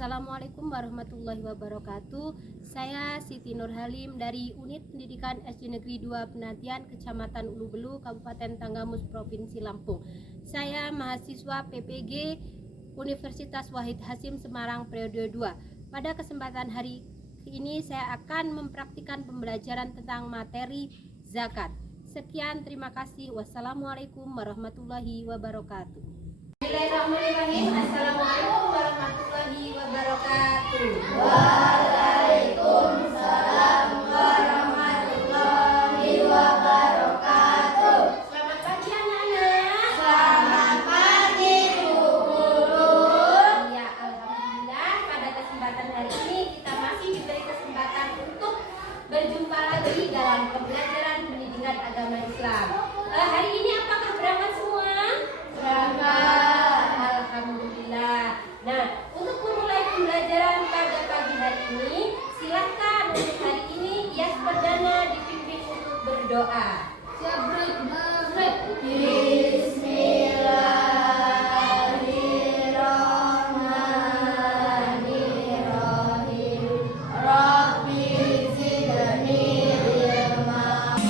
Assalamualaikum warahmatullahi wabarakatuh. Saya Siti Nur Halim dari Unit Pendidikan SD Negeri 2 Penantian, Kecamatan Ulu Belu, Kabupaten Tanggamus, Provinsi Lampung. Saya mahasiswa PPG Universitas Wahid Hasim Semarang periode 2. Pada kesempatan hari ini saya akan mempraktikkan pembelajaran tentang materi zakat. Sekian, terima kasih. Wassalamualaikum warahmatullahi wabarakatuh. Bismillahirrahmanirrahim. Assalamualaikum warahmatullahi wabarakatuh. Waalaikumsalam warahmatullahi wabarakatuh. Selamat pagi anak-anak. Selamat pagi Bu Guru. Ya, alhamdulillah pada kesempatan hari ini kita masih diberi kesempatan untuk berjumpa lagi dalam pembelajaran pendidikan agama Islam. Hari ini apakah berangkat semua? Berangkat. Alhamdulillah. Nah, untuk memulai pembelajaran pada pagi hari ini, silakan untuk hari ini Iyas Perdana dipimpin untuk berdoa. Bismillahirrahmanirrahim. Rabbi zidni ilma.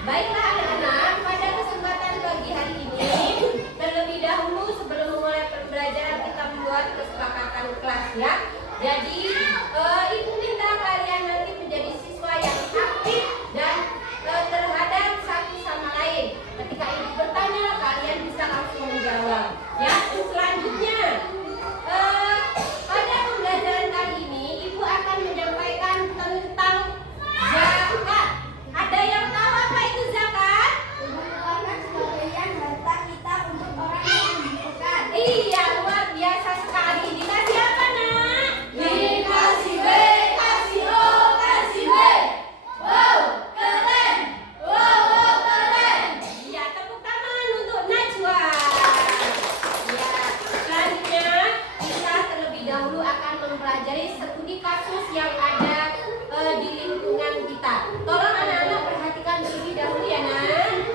Baiklah anak-anak, pada kesempatan pagi hari ini, terlebih dahulu sebelum memulai pembelajaran kita membuat kesepakatan kelas ya. Jadi ibu minta kalian nanti menjadi siswa yang aktif dan terhadap satu sama lain. Ketika ibu bertanya, kalian bisa langsung menjawab. Ya, selanjutnya pada pembelajaran kali ini, ibu akan menyampaikan tentang zakat. Ada yang tahu apa itu zakat? Mengeluarkan sebagian harta kita untuk orang yang membutuhkan. Iya, luar biasa sekali. Dikasih apa, Nak? Dikasih B, kasih O, kasih B. Wow, keren. Wow, keren. Iya, tepuk tangan untuk Najwa. Ya, selanjutnya kita terlebih dahulu akan mempelajari studi kasus yang ada di lingkungan kita. Tolong anak-anak perhatikan terlebih dahulu ya, Nak.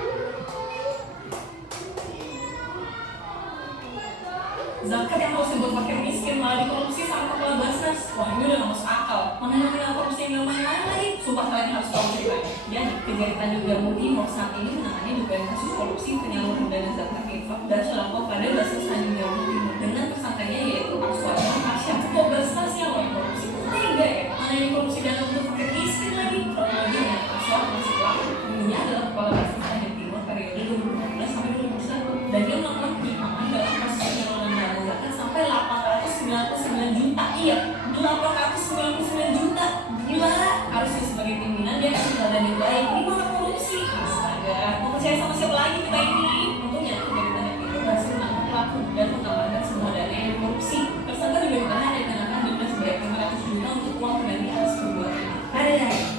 Zakat yang harus dibuat fakir miskin malah dikorupsi sama kepala Basnas. Wah, ini udah gak masuk akal. Mana nominal korupsi yang gak main-main lagi. Sumpah kalian harus tahu ceritanya. Jadi, Kejahatan juga Timur saat ini menangani dugaan kasus korupsi penyaluran dana zakat infak dan sodaqah pada Basnas Tanjung Jabung Timur dengan tersangkanya yaitu Arswada Pasha. Kok Basnas yang loh korupsi? Tega ya? Mana ini korupsi dana untuk fakir miskin lagi? Kronologinya, Arswada masih pelaku. Dulunya adalah kepala Basnas Tanjung Timur periode 2015 sampai 2021 dan dia melakukan penyimpangan dalam kasus penyaluran dana zakat sampai 899 juta. Iya, 899 juta. Gila. Harusnya sebagai pimpinan dia kasih teladan yang baik. Ini malah korupsi. Astaga, mau percaya sama siapa lagi kita ini? Untungnya Kejahatan itu berhasil menangkap pelaku dan mengamankan semua dana yang korupsi. Tersangka juga ditahan dan dikenakan denda sebanyak 500 juta untuk uang pengganti atas perbuatan. Ada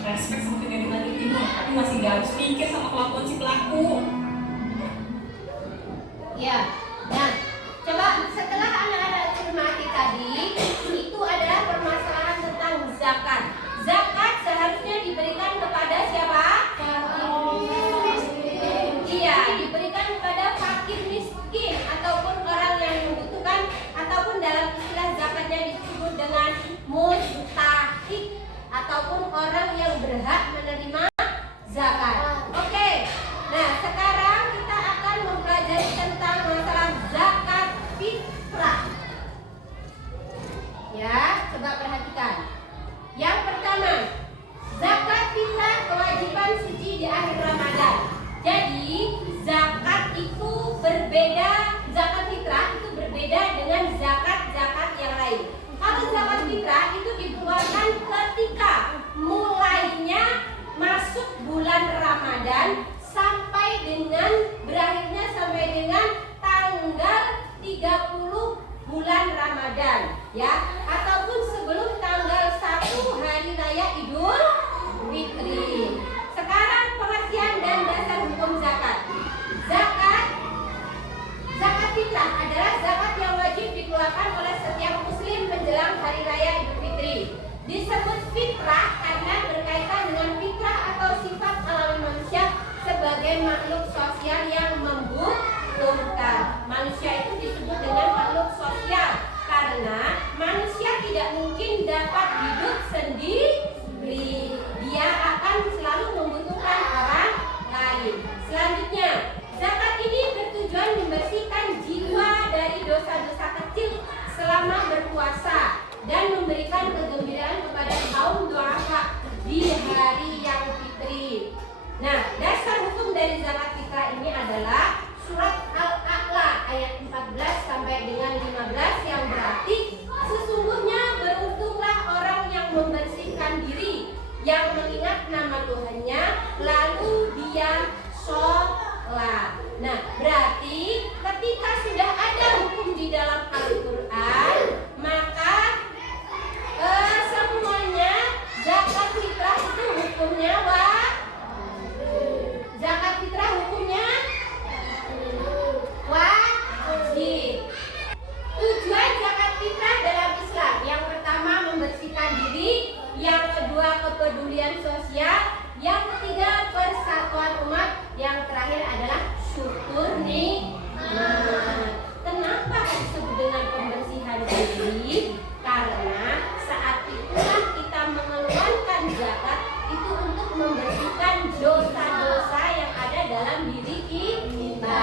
respect sama Kejahatan Timur, tapi masih gak habis pikir sama kelakuan si pelaku. Ya, nah, coba setelah anak-anak cermati tadi, itu adalah permasalahan tentang zakat. Zakat seharusnya diberikan kepada siapa? Iya, diberikan kepada fakir miskin ataupun orang yang membutuhkan, ataupun dalam istilah zakatnya disebut dengan mustahik ataupun orang yang berhak menerima zakat. Oke. Nah, sekarang kita akan mempelajari tentang masalah zakat fitrah. Ya, coba perhatikan. Yang pertama, zakat fitrah kewajiban suci di akhir Ramadan. Jadi, zakat itu berbeda, zakat fitrah itu berbeda dengan zakat-zakat yang lain. Kalau zakat fitrah itu dikeluarkan ketika mulainya masuk bulan Ramadan sampai dengan berakhirnya sampai dengan tanggal 30 bulan Ramadan ya, ataupun sebelum tanggal 1 hari raya Idul Fitri. Sekarang pengertian dan dasar hukum zakat. Zakat adalah zakat yang wajib dikeluarkan oleh setiap muslim menjelang hari raya Idul Fitri. Disebut fitrah karena berkaitan dengan fitrah atau sifat alami manusia sebagai makhluk sosial yang membutuhkan. Manusia itu disebut dengan makhluk sosial karena manusia tidak mungkin dapat hidup sendiri. Dia akan selalu membutuhkan orang lain. Selanjutnya, zakat ini bertujuan membersihkan jiwa dari dosa-dosa kecil selama berpuasa dan memberikan kegembiraan kepada kaum duafa di hari yang fitri. Nah, dasar hukum dari zakat fitrah ini adalah surat Al-A'la ayat 14 sampai dengan 15 yang berarti sesungguhnya beruntunglah orang yang membersihkan diri, yang mengingat nama Tuhannya, lalu dia sholat. Nah, berarti ketika sudah ada hukum di dalam Al-Quran, maka semuanya zakat fitrah itu hukumnya zakat fitrah hukumnya wajib. Tujuan zakat fitrah dalam Islam, yang pertama membersihkan diri, yang kedua kepedulian sosial, yang ketiga persatuan umat, yang terakhir adalah syukur nikmat. Kenapa disebut dengan pembersihan diri? Karena saat itulah kita mengeluarkan zakat itu untuk membersihkan dosa-dosa yang ada dalam diri kita.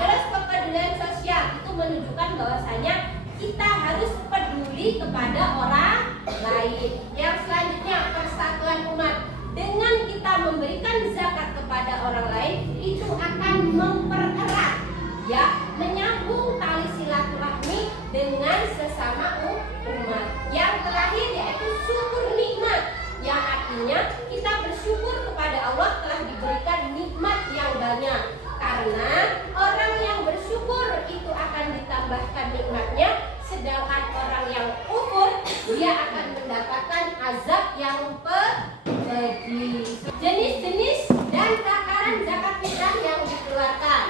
Terus kepedulian sosial itu menunjukkan bahwasanya kita harus peduli kepada orang lain. Yang selanjutnya persatuan umat. Dengan kita memberikan zakat kepada orang lain itu akan mempererat, ya, menyambung tali silaturahmi dengan sesama umat. Yang terakhir yaitu syukur nikmat, yang artinya kita bersyukur kepada Allah telah diberikan nikmat yang banyak. Karena orang yang bersyukur itu akan ditambahkan nikmatnya, sedangkan orang yang kufur dia akan mendapatkan azab yang pedih. Jenis-jenis dan takaran zakat fitrah yang dikeluarkan.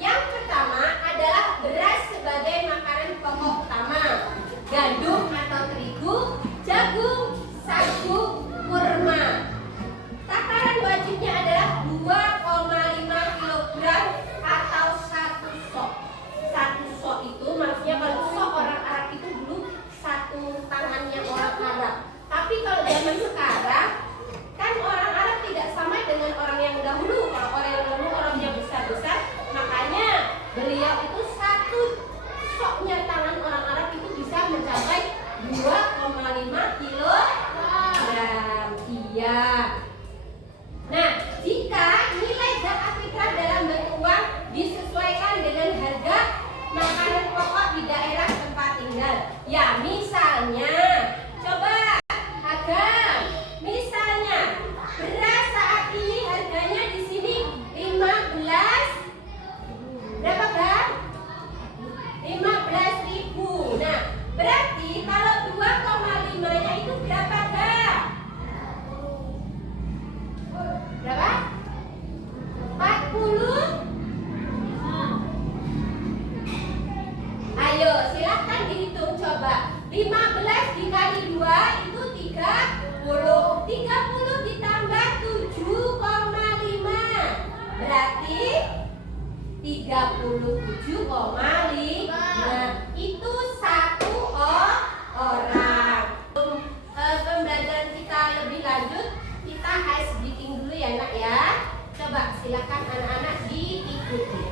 Yang pertama adalah beras sebagai makanan pokok utama, gandum atau terigu, jagung, sagu, kurma. Takaran wajibnya adalah 2,5 kg atau 1 sok. 1 sok itu maksudnya kalau sok orang Arab itu dulu 1 tangannya orang Arab. Tapi kalau zaman sekarang kan orang Arab tidak sama dengan orang yang dahulu. Kalau orang yang dahulu orangnya besar-besar, makanya beliau itu 1 soknya tangan orang Arab itu bisa mencapai 2,5 kilogram. Iya. Nah, jika nilai zakat fitrah dalam bentuk uang disesuaikan dengan harga makanan pokok di daerah tempat tinggal. Ya, misalnya, coba Agam, misalnya beras saat ini harganya di sini 15, berapa Gam? 15.000. Nah, berarti kalau 2,5-nya itu berapa Gam? Berapa? 40. Ayo silahkan dihitung coba. 15 dikali 2 itu 30. 30 ditambah 7,5 berarti 37,5. Itu 1 orang. Pembelajaran kita lebih lanjut, kita ice breaking dulu ya nak ya. Coba silakan anak-anak diikuti.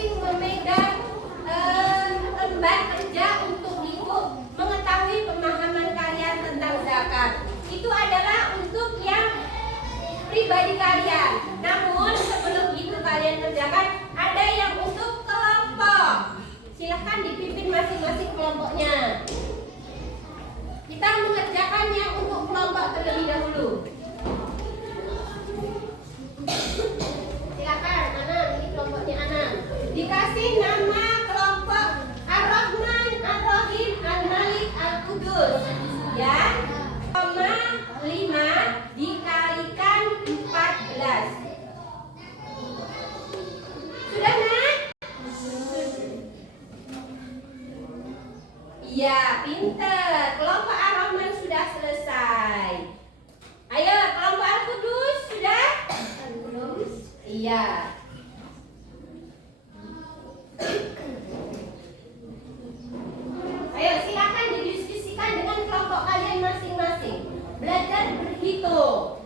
masing-masing memegang lembar kerja untuk ibu mengetahui pemahaman kalian tentang zakat. Itu adalah untuk yang pribadi kalian. Namun sebelum itu kalian kerjakan ada yang untuk kelompok. Silahkan dipimpin masing-masing kelompoknya. Kita mengerjakan yang untuk kelompok terlebih dahulu. Silakan Anam, ini kelompoknya Anam. Dikasih nama kelompok Ar-Rahman, Ar-Rahim, Al-Malik, Al-Qudus. Ya, 5 dikalikan 14. Sudah nak? Iya, pinter. Kelompok Ar-Rahman sudah selesai. Ayo, kelompok Al-Qudus sudah? Iya. Ayo silakan didiskusikan dengan kelompok kalian masing-masing. Belajar berhitung.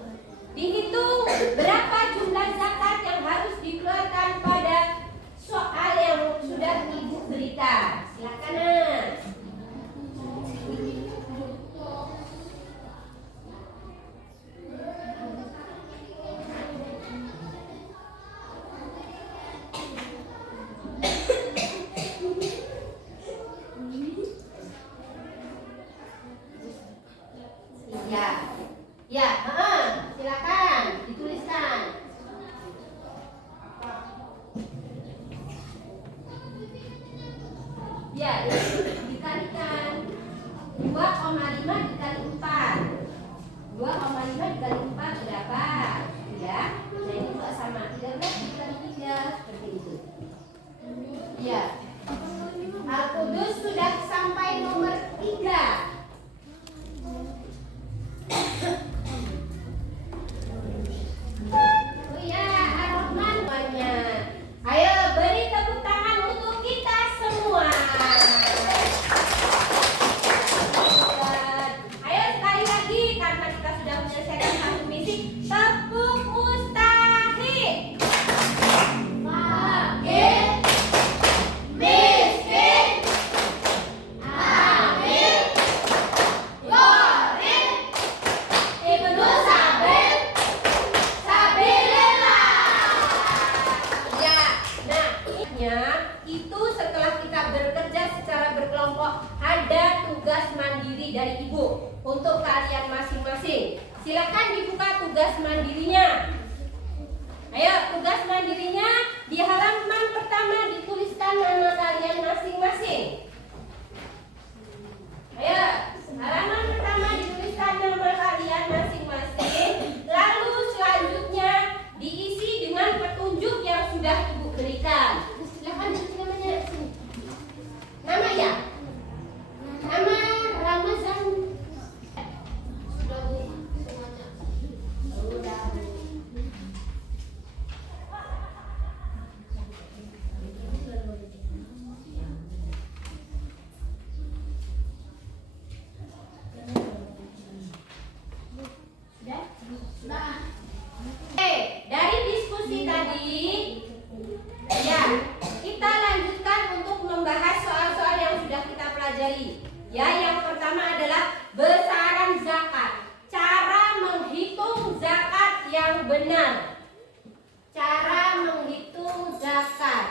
Dihitung berapa jumlah zakat yang harus dikeluarkan pada soal yang sudah ibu berikan. Silakan Nas. Ya, silakan dituliskan. Ya, dikalikan 2,5 dikali 4. 2,5 dikali 4 berapa? Ya, nah ini juga sama. 13 dikali 3 seperti itu. Ya, Al-Qudus sudah sampai nomor 3. Oh ya, Ar-Rahman banyak. Ayo beri tepuk tangan untuk kita semua. Ayo sekali lagi karena kita sudah menyelesaikan satu misi. Tepuk mustahil. Fakir, miskin, amil, goreng, ibnu sabil, sabilillah. Ya, nah itu setelah kita bekerja secara berkelompok ada tugas mandiri dari ibu untuk kalian masing-masing. Silakan dibuka tugas mandirinya. Ayo, tugas mandirinya di halaman pertama dituliskan nama kalian masing-masing. Ayo, halaman pertama dituliskan nama kalian masing-masing. Lalu selanjutnya diisi dengan petunjuk yang sudah ibu berikan. Silakan tulis namanya sini. Nama ya? Nama Ramazan. Sudah Bu semuanya. Sudah. Oke, dari diskusi tadi, ya, kita lanjutkan untuk membahas soal-soal yang sudah kita pelajari. Ya, yang pertama adalah besaran zakat. Cara menghitung zakat yang benar. Cara menghitung zakat.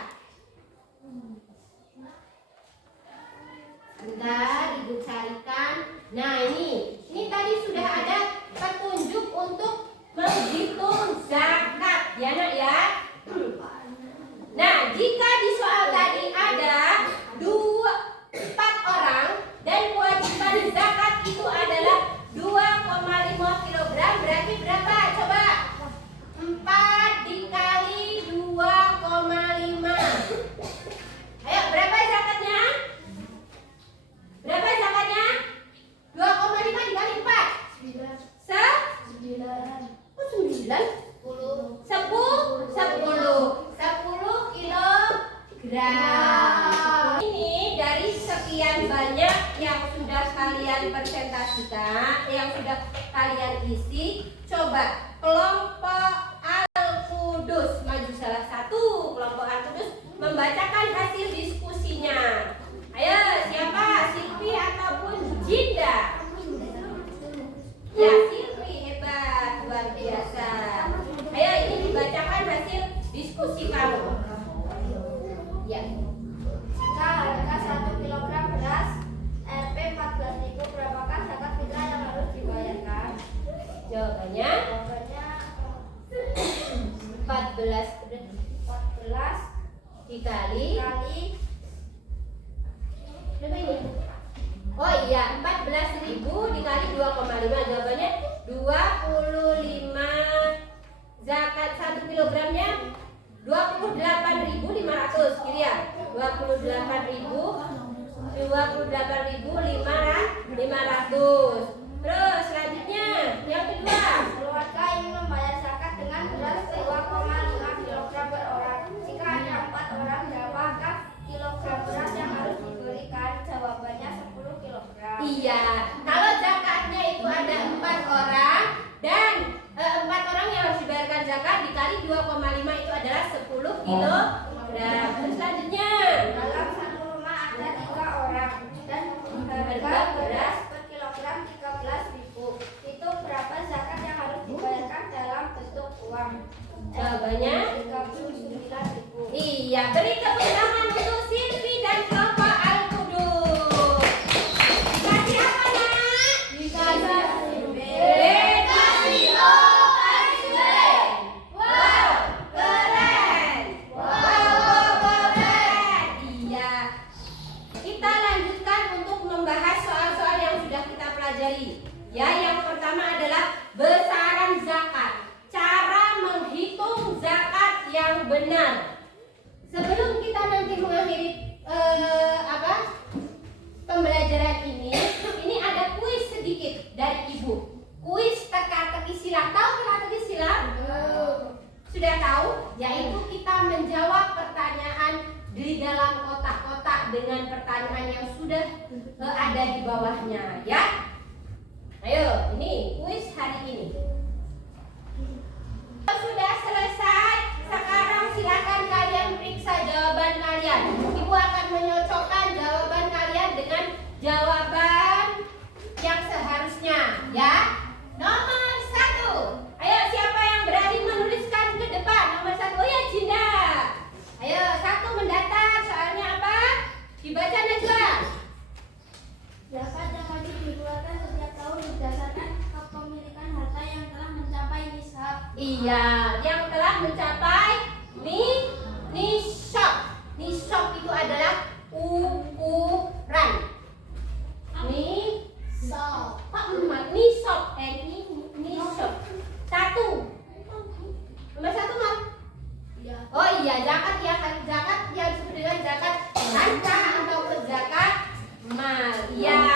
Bentar, ibu carikan. Nah, ini tadi sudah ada petunjuk untuk menghitung zakat, ya nak ya. Nah, jika di soal tadi ada 4 orang dan kewajiban membacakan hasil diskusinya. Ayo, siapa? Silvi ataupun Jinda? Ya, Silvi, hebat, luar biasa. Ayo, ini dibacakan hasil diskusi kamu. Ya. Jika harga 1 kilogram beras Rp 14.000, berapakah zakat fitrah yang harus dibayarkan? Jawabannya Jawabannya 14 dikali. Oh iya, 14.000 dikali 2,5. Jawabannya 25. Zakat 1 kilogramnya 28.500. Kiri ya? 28.500. Terus selanjutnya yang kedua. Keluarga ingin membayar zakat dengan beras 2,5 kilogram per orang. Jika ada 4 orang, berapakah kilogram beras yang harus diberikan? Jawabannya 10 kilogram. Iya, kalau zakatnya itu ada 4 orang dan 4 orang yang harus dibayarkan zakat dikali 2,5 itu adalah 10 kilogram. Terus selanjutnya Dalam satu rumah ada 3 orang dan harga beras per kilogram 13.000. Itu berapa zakat yang harus dibayarkan dalam bentuk uang? jawabannya 39.000. iya. Beri tepuk tangan untuk Silvi dan kelompok Al-Qudus. Dikasih apa nak? Dikasih B. Kasih O, kasih B. Wow, keren. Wow, keren. Iya. Kita lanjutkan untuk membahas soal-soal yang sudah kita pelajari. Ya, yang pertama adalah besaran zakat. Cara menghitung zakat yang benar. Sebelum kita nanti mengakhiri pembelajaran ini ada kuis sedikit dari Ibu. Kuis teka-teki silang. Tahu teka-teki silang? Sudah tahu? Yaitu kita menjawab pertanyaan di dalam kotak-kotak dengan pertanyaan yang sudah ada di bawahnya, ya. Ayo, ini kuis hari ini. Sudah selesai. Sekarang silakan kalian periksa jawaban kalian. Ibu akan menyocokkan jawaban kalian dengan jawaban yang seharusnya, ya. Nomor 1. Ayo, siapa yang berani menuliskan ke depan? Nomor 1. Oh ya, Jinda. Ayo, 1 mendatar. Soalnya apa? Dibaca Najwa. Zakat yang wajib dikeluarkan setiap tahun berdasarkan kepemilikan harta yang telah mencapai nisab. Iya, yang telah mencapai nisab. Nisab itu adalah ukuran. Nisab. Nisab. Nisab. 1. Nomor 1 Mak. Ya. Oh iya, zakat yang disebut dengan zakat harta atau zakat mal. Ya.